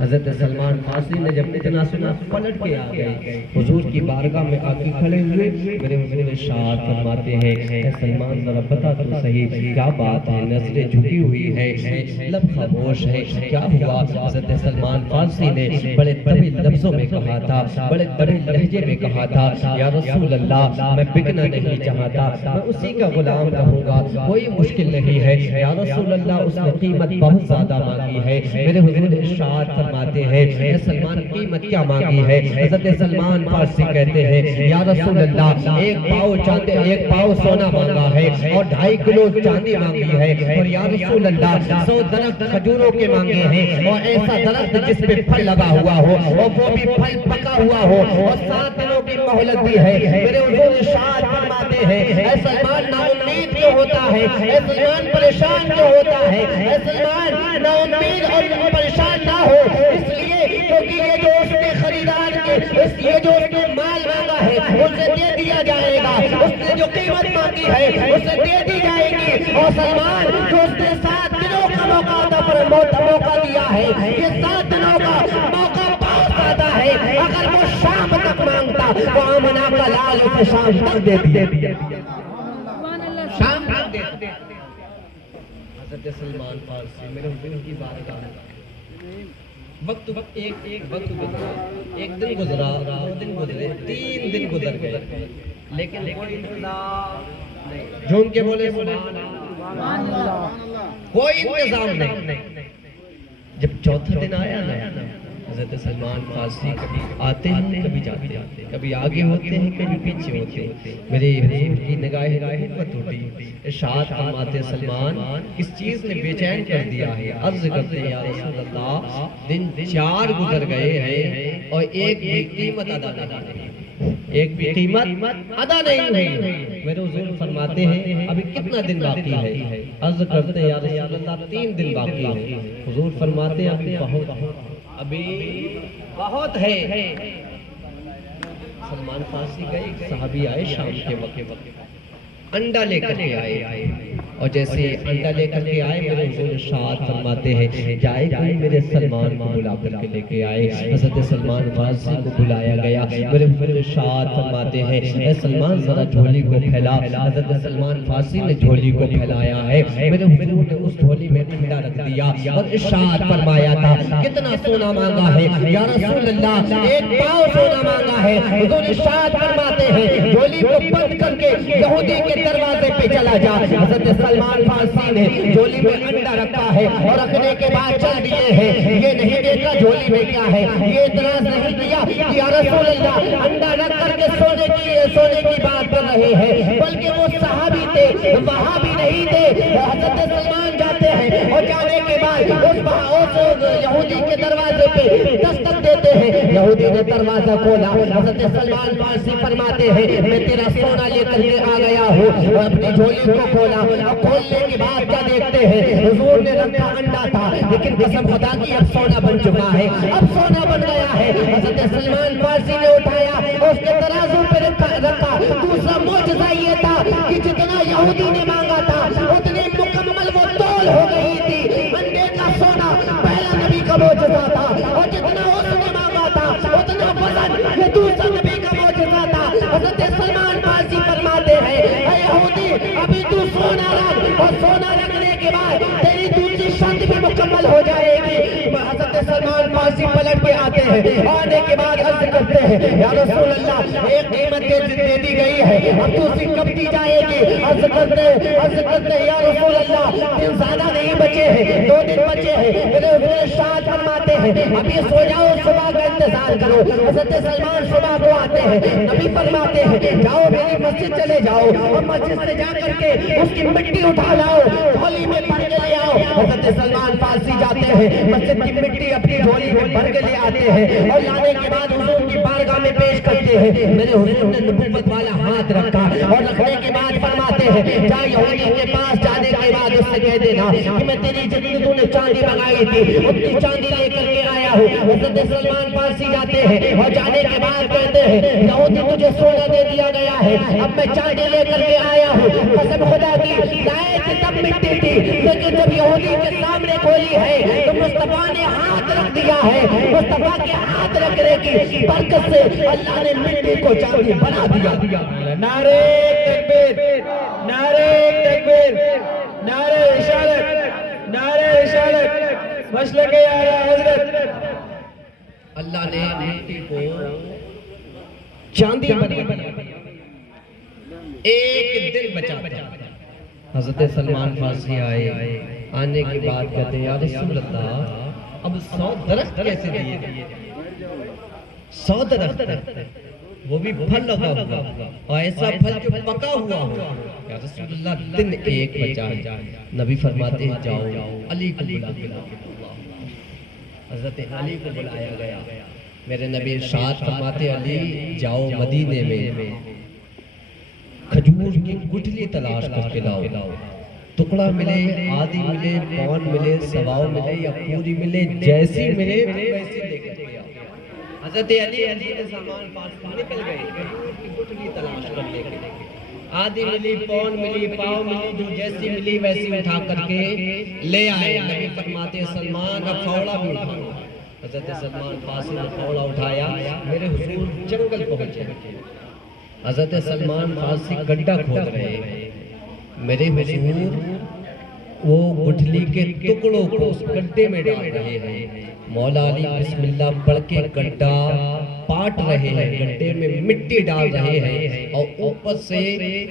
حضرت سلمان فارسی نے جب اتنا سنا پلٹ کے آ گئے حضور کی بارگاہ میں آ کے کھڑے ہوئے، میرے حضور ارشاد فرماتے ہیں اے سلمان ذرا بتا تو صحیح کیا بات ہے، نظریں جھکی ہوئی ہے، لب خاموش ہے، کیا ہوا؟ حضرت سلمان فارسی نے بڑے طویل لفظوں میں کہا تھا، بڑے طویل لہجے میں کہا تھا، یا رسول اللہ میں بکنا نہیں چاہتا، میں اسی کا غلام رہوں گا، کوئی مشکل نہیں ہے یا رسول اللہ، اس نے قیمت بہت زیادہ مانگی ہے۔ میرے حضور ارشاد فرماتے ہیں اے سلمان قیمت کیا مانگی ہے؟ حضرت سلمان فارسی کہتے ہیں یا رسول اللہ ایک پاؤ سونا مانگا ہے اور 2.5 کلو چاندی مانگی ہے، اور یا رسول اللہ 100 درخت کھجوروں کے مانگے ہیں، اور ایسا درخت جس پہ پھل لگا ہوا ہو اور وہ بھی پھل پکا ہوا ہو، اور 7 دنوں کی مہلت بھی ہے۔ میرے حضور ارشاد فرماتے ہیں اے سلمان نا امید کیوں ہوتا ہے، اے سلمان پریشان کیوں ہوتا ہے، اے سلمان نا امید اور پریشان نہ ہو، اس لیے کیونکہ یہ جو اس نے خریدار کے یہ جو اس نے مال مانگا ہے اسے دے دیا جائے گا، اس نے جو قیمت مانگی ہے اسے دے دی جائے گی، اور سلمان جو اس نے 7 دنوں کا موقع دیا ہے، یہ 7 دنوں کا موقع بہت زیادہ ہے، اگر وہ شام تک مانگتا تو آمنہ کا لال اسے شام تک دے دیا، شام تک دے دیا۔ حضرت سلمان فارسی میرے حضور کی بارگاہ میں وقت ایک وقت گزرا، 1 دن گزرا، 2 دن گزرے، 3 دن گزر گئے، لیکن کوئی انتظام جھوم کے بولے سبحان اللہ، کوئی انتظام نہیں۔ جب 4تھا دن آیا نا، حضرت سلمان فارسی کبھی آتے ہیں کبھی جاتے ہیں، کبھی آگے ہوتے ہیں کبھی پیچھے ہوتے ہیں، میرے حضور کی نگاہ رحمت ہوتی، ارشاد فرماتے سلمان کس چیز نے بے چین کر دیا ہے؟ عرض کرتے ہیں یا رسول اللہ دن 4 گزر گئے ہیں اور ایک بھی قیمت ادا نہیں ہوئی، ایک بھی قیمت ادا نہیں ہوئی۔ میرے حضور فرماتے ہیں ابھی کتنا دن باقی ہے؟ عرض کرتے ہیں یا رسول اللہ 3 دن باقی ہے۔ حضور فرماتے ہیں ابھی بہت ہے۔ سلمان فارسی کا ایک صحابی آئے شام کے وقت، انڈا لے کر کے آئے، اور جیسے انڈا لے کر کے آئے میرے حضور ارشاد فرماتے ہیں جائے کوئی میرے سلمان کو بلا کر کے لے کے آئے۔ حضرت سلمان فارسی کو بلایا گیا، میرے حضور ارشاد فرماتے ہیں اے سلمان ذرا جھولی کو پھیلا۔ حضرت سلمان فارسی نے جھولی کو پھیلایا ہے، میرے حضور نے اس جھولی میں انڈا رکھ دیا اور ارشاد فرمایا تھا کتنا سونا مانگا ہے یا رسول اللہ؟ 1 پاؤ سونا مانگا ہے۔ حضور ارشاد فرماتے ہیں جھولی کو بند کر کے یہودی کے دروازے پہ چلا جا۔ حضرت سلمان فارسی نے جھولی میں انڈا رکھا ہے اور رکھنے کے بعد چل دیے ہیں، یہ نہیں دیکھا جھولی میں کیا ہے، یہ اعتراض نہیں کیا کہ یا رسول اللہ انڈا رکھ کر کے سونے کی بات کر رہے ہیں، بلکہ وہ صحابی تھے، وہاں بھی نہیں تھے۔ حضرت سلمان جاتے ہیں اور جانے کے بعد اس یہودی کے دروازے پہ دستک دیتے ہیں، یہودی نے دروازہ کھولا، حضرت سلمان فارسی فرماتے ہیں میں تیرا سونا لے کر کے آ گیا ہوں، اور اپنی جھولی کو کھولا، اب کھولنے کے بعد کیا دیکھتے ہیں حضور نے رکھا انڈا تھا، لیکن قسم خدا کی اب سونا بن چکا ہے، اب سونا بن گیا ہے۔ حضرت سلمان فارسی نے اٹھایا اور اس کے ترازو پہ رکھا۔ دوسرا معجزہ یہ تھا کہ جتنا یہودی نے مانگا تھا اتنی مکمل وہ تول ہو گئی تھی، انڈے کا سونا پہلا نبی کا معجزہ تھا، اور جتنا اس نے مانگا تھا اتنا وزن یہ دوسرا نبی کا معجزہ تھا۔ حضرت سلمان فارسی فرماتے ہیں اے یہودی ابھی تو سونا رکھ، اور سونا رکھنے کے بعد تیری دوسری شرط بھی مکمل ہو جائے گی۔ حضرت سلمان فارسی پلٹ کے آتے ہیں، آنے کے بعد عرض کرتے ہیں یا رسول اللہ ایک قیمت دے دی گئی ہے، اب دوسری کب دی جائے گی؟ عرض کرتے ہیں یا رسول اللہ دن زیادہ نہیں بچے ہیں، 2 دن بچے ہیں۔ میرے حضور ارشاد فرماتے ہیں ابھی سو جاؤ، صبح کا انتظار کرو۔ حضرت سلمان صبح کو آتے ہیں، نبی فرماتے ہیں جاؤ میری مسجد چلے جاؤ اور مسجد سے جا کر کے اس کی مٹی اٹھا لاؤ، جھولی میں بھر کے لے آؤ۔ حضرت سلمان فارسی جاتے ہیں، مسجد کی مٹی اپنی جھولی میں بھر کے لے آتے ہیں، اور لانے کے بعد حضور کی بارگاہ میں پیش کرتے ہیں۔ میرے حضور نے نبوت والا ہاتھ رکھا اور رکھنے کے بعد فرماتے ہیں جا یہودی کے پاس جانے کے بعد اس سے کہہ دینا کہ میں تیری جتنی تو نے چاندی منگائی تھی اتنی چاندی لے کر کے آیا ہوں. حضرت سلمان فارسی جاتے ہیں اور جانے کے بعد کہتے ہیں یہودی تجھے سونا دے دیا گیا ہے, اب میں چاندی لے کر کے آیا ہوں. قسم خدا کی لائے کہ تب مٹی تھی, لیکن جب یہودی کے سامنے کھولی ہے تو مصطفیٰ نے ہاتھ رکھ دیا ہے. مصطفیٰ کے ہاتھ رکھنے کی برکت سے اللہ نے مٹی کو چاندی بنا دیا. نعرہ تکبیر, نعرہ تکبیر, نعرہ رسالت, نعرہ رسالت, مسلک اعلیٰ حضرت. اللہ نے مٹی کو چاندی بنا دیا. ایک دن بچا تھا. حضرت سلمان فارسی آئے, آنے کے بعد کہتے ہیں یا رسول اللہ اب 100 درخت کیسے دیے؟ 100 درخت, وہ بھی پھل لگا ہوا اور ایسا پھل جو پکا ہوا ہو. یا رسول اللہ دن ایک بچا ہے. نبی فرماتے ہیں جاؤ علی کو بلا کے لاؤ. حضرت علی کو بلایا گیا. میرے نبی ارشاد فرماتے علی جاؤ مدینے میں کھجور کی گٹھلی تلاش کر کے لاؤ. ٹکڑا ملے, آدھی ملے, پون ملے, سواؤ ملے یا پوری ملے, جیسی ملے ویسی لے کر کے آؤ. حضرت علی سلمان فارسی نکل گئے کھجور کی گٹھلی تلاش کر لے کے. آدھی ملی, پون ملی, پاؤ ملی, جو جیسی ملی ویسی اٹھا کر کے لے آئے. نبی فرماتے سلمان اب فوڑا بھی اٹھاؤ. حضرت سلمان فارسی نے فوڑا اٹھایا, میرے حضور جنگل پہنچے. حضرت سلمان فارسی گڈھا کھود رہے ہیں. میرے حضور وہ گٹھلی کے ٹکڑوں کو اس گڈھے میں ڈال رہے ہیں. مولا علی بسم اللہ پڑھ کے گڈھا پاٹ رہے ہیں, گڈھے میں مٹی ڈال رہے ہیں اور اوپر سے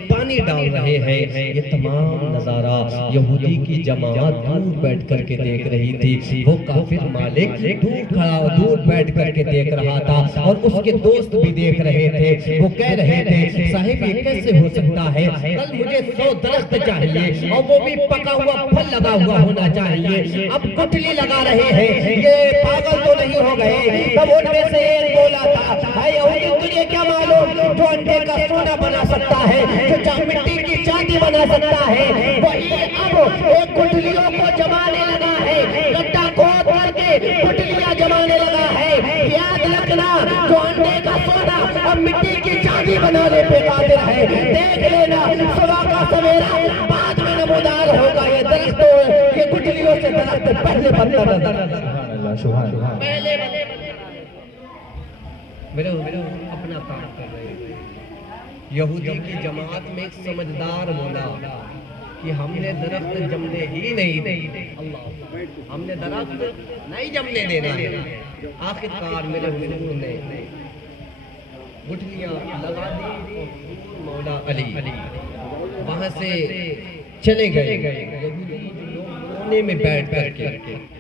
پانی ڈال رہے ہیں. یہ تمام نظارہ یہودی کی جماعت دور بیٹھ کر کے دیکھ رہی تھی. وہ کافر مالک دور بیٹھ کر کے دیکھ رہا تھا اور اس کے دوست بھی دیکھ رہے تھے. وہ کہہ رہے تھے صاحب یہ کیسے ہو سکتا ہے, کل مجھے 100 درخت چاہیے اور وہ بھی پکا ہوا پھل لگا ہوا ہونا چاہیے, اب گٹھلی لگا رہے ہیں, یہ پاگل تو نہیں ہو گئے؟ تب ان میں سے ایک بولا تھا اے یہودی تجھے کیا معلوم جو انڈے کا سونا بنا سکتا ہے, جو مٹی کی چاندی بنا سکتا ہے, وہی اب ایک گٹھلیوں کو جمانے لگا ہے, گڈھا کھود کر کے گٹھلیاں جمانے لگا ہے. یاد رکھنا جو انڈے کا سونا اب مٹی کی چاندی بنانے پہ قادر ہے. دیکھ لینا صبح کا سویرا بعد میں نمودار ہوگا. یہ درخت یہ گٹھلیوں سے درخت پہلے بنتا نظر پہلے میرے اپنا کام کر رہے ہیں. یہودی کی جماعت میں ایک سمجھدار بولا کہ ہم نے درخت جمنے ہی نہیں دینے, اللہ ہم نے درخت نہیں جمنے دینا. آخرکار میرے حضور نے گٹھلیاں لگا دی اور مولا علی وہاں سے چلے گئے. کونے میں بیٹھ کر کے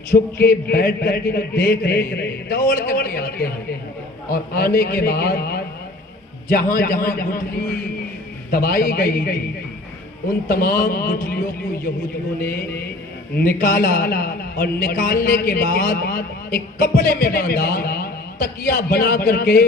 چھپ کے بیٹھ کر کے جو دیکھ رہے دوڑ کر کے آتے ہیں اور آنے کے بعد جہاں جہاں گٹھلی دبائی گئی تھی ان تمام گٹھلیوں کو یہودیوں نے نکالا اور نکالنے کے بعد ایک کپڑے میں باندھا, تکیہ بنا کر کے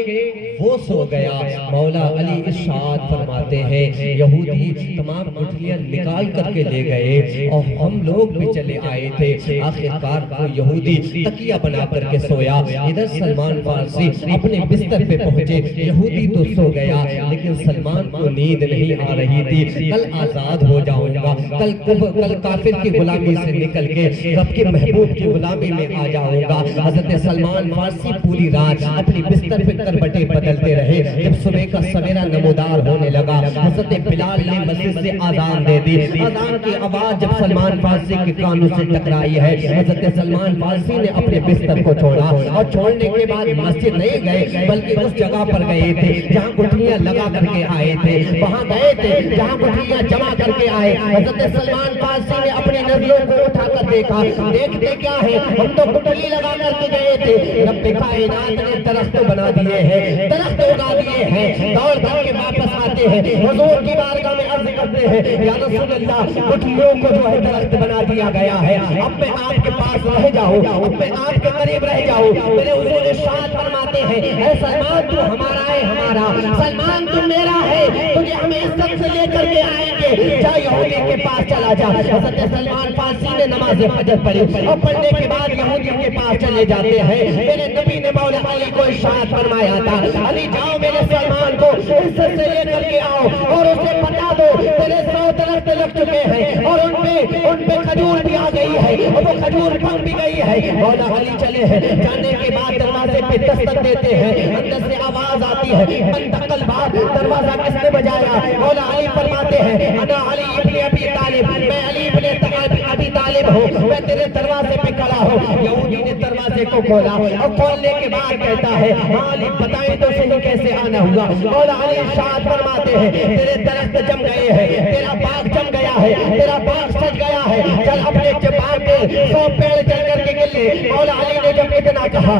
وہ سو گیا. مولا علی ارشاد فرماتے ہیں یہودی تمام گٹھلیاں نکال کر کے لے گئے اور ہم لوگ بھی چلے آئے تھے. آخرکار وہ یہودی تکیہ بنا کر کے سویا. ادھر سلمان فارسی اپنے بستر پہ پہنچے. یہودی تو سو گیا لیکن سلمان کو نیند نہیں آ رہی تھی. کل آزاد ہو جاؤں گا, کل کافر کی غلامی سے نکل کے رب کے محبوب کی غلامی میں آ جاؤں گا. حضرت سلمان فارسی پوری رات اپنی بستر پہ کربٹیں بدلتے رہے. جب صبح کا سویرا نمودار ہونے لگا حضرت بلال نے مسجد سے آذان دے دی. آذان کی آواز جب سلمان فارسی کے کانوں سے ٹکرائی ہے, حضرت سلمان فارسی نے اپنے بستر کو چھوڑا اور چھوڑنے کے بعد مسجد نہیں گئے بلکہ اس جگہ پر گئے تھے جہاں گٹھلیاں لگا کر کے آئے تھے. وہاں گئے تھے جہاں گٹھلیاں جمع کر کے آئے. حضرت سلمان فارسی نے اپنی نظروں کو اٹھا کر دیکھا. دیکھتے کیا ہے, ہم تو گٹھلی لگا کر کے گئے تھے, رب کائنات نے درخت بنا دیے ہیں, درخت اگا دیے ہیں. دوڑ کر کے واپس آتے ہیں, حضور کی بارگاہ میں عرض کرتے ہیں یا رسول اللہ گٹھلیوں کو جو ہے درخت بنا دیا گیا ہے, اب میں آپ کے پاس رہ جاؤں, اب میں آپ کے قریب رہ جاؤں. میرے حضور ارشاد فرماتے ہیں اے سلمان تو ہمارا ہے ہمارا, سلمان تو میرا ہے, تجھے ہم عزت سے لے کر کے آئیں گے, جا یہودی کے پاس چلا جا. حضرت سلمان فارسی نے نماز فجر پڑھی اور پڑھنے کے بعد یہودی کے پاس چلے جاتے ہیں. ہیں میرے نبی نے مولا علی کو ارشاد فرمایا تھا علی جاؤ میرے سلمان کو عزت سے لے کر کے آؤ اور اسے بتا دو تیرے 100 درخت لگ چکے ہیں اور ان پہ کھجور بھی آ گئی ہے اور وہ کھجور پک بھی گئی ہے مولا علی چلے ہیں جانے کے بعد دروازے پہ دستک دیتے ہیں اندر سے آواز آتی ہے من دخل باب دروازہ کس نے بجایا مولا علی فرماتے ہیں انا علی ابن ابی طالب میں علی ابن ابی طالب ہوں میں تیرے دروازے پہ کھڑا ہوں یہودی نے دروازے کو کھولا اور کھولنے کے بعد کہتا ہے علی بتائیں تو صحیح کیسے آنا ہوا مولا علی ارشاد فرماتے ہیں تیرے درخت جم گئے ہیں تیرا باغ جم گیا ہے تیرا باغ سج گیا ہے چل اپنے باغ کے 100 پیڑ چل کر کے گلے مولا علی نے جب اتنا کہا